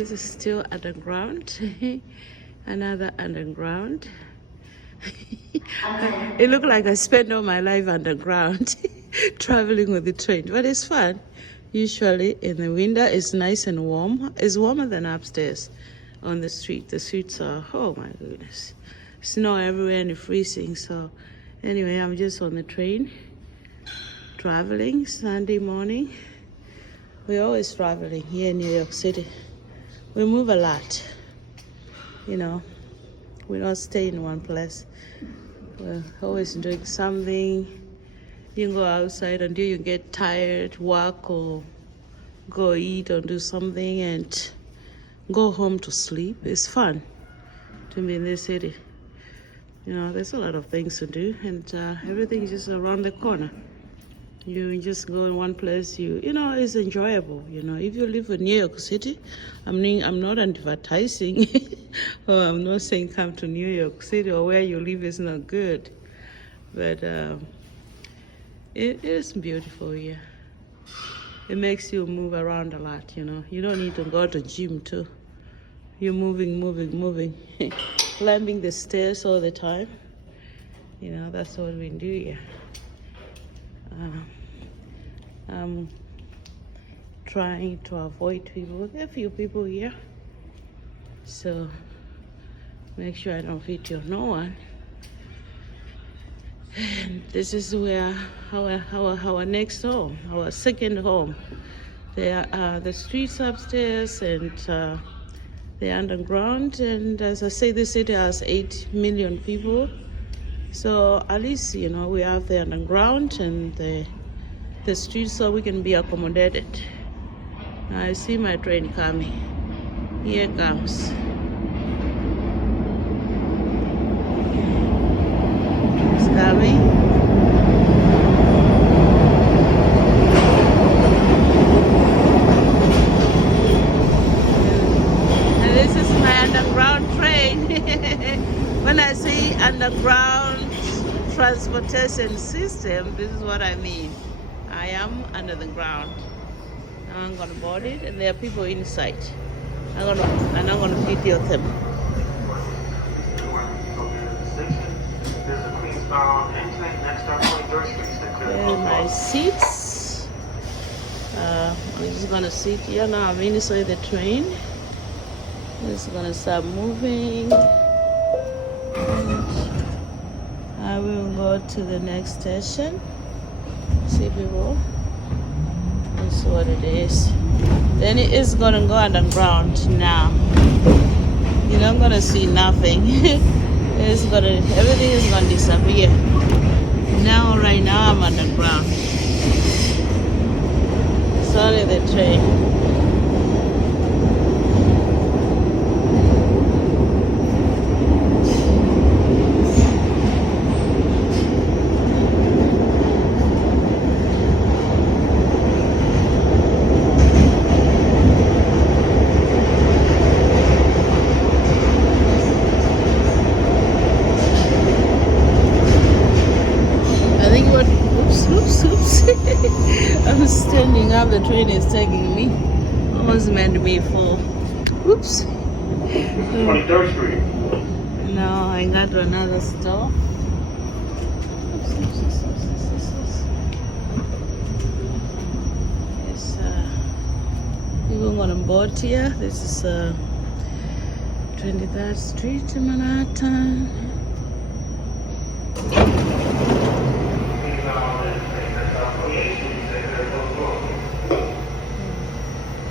This is still underground. Another underground. It looked like I spent all my life underground traveling with the train, but it's fun. Usually in the winter it's nice and warm. It's warmer than upstairs on the street. The streets are, oh my goodness, snow everywhere and it's freezing. So anyway, I'm just on the train traveling Sunday morning. We're always traveling here in New York City. We move a lot, you know. We don't stay in one place. We're always doing something. You can go outside until you get tired, walk or go eat or do something and go home to sleep. It's fun to be in this city. You know, there's a lot of things to do and everything is just around the corner. You just go in one place, you know, it's enjoyable. You know, if you live in New York City, I'm not advertising or I'm not saying come to New York City or where you live is not good. But it is beautiful here. It makes you move around a lot, you know. You don't need to go to gym too. You're moving, climbing the stairs all the time. You know, that's what we do here. I'm trying to avoid people. There are a few people here, so make sure I don't video no one. And this is where our next home, our second home. There are the streets upstairs and the underground. And as I say, the city has 8 million people. So at least, you know, we have the underground and the streets so we can be accommodated. I see my train coming. Here it comes. It's coming. And this is my underground train. When I say underground transportation system, this is what I mean. I am under the ground. Now I'm gonna board it, and there are people inside. I'm gonna video them. There's my seats. I'm just gonna sit here now. I'm inside the train. It's gonna start moving. I will go to the next station. See people. That's what it is. Then it is gonna go underground now. You're not gonna see nothing. Everything is gonna disappear. Now, right now, I'm underground. It's only the train. Oops. I'm standing up, the train is taking me. Almost meant to be full. Oops. 23rd Street. No, I got to another store. Yes, we're gonna board here. This is 23rd Street in Manhattan.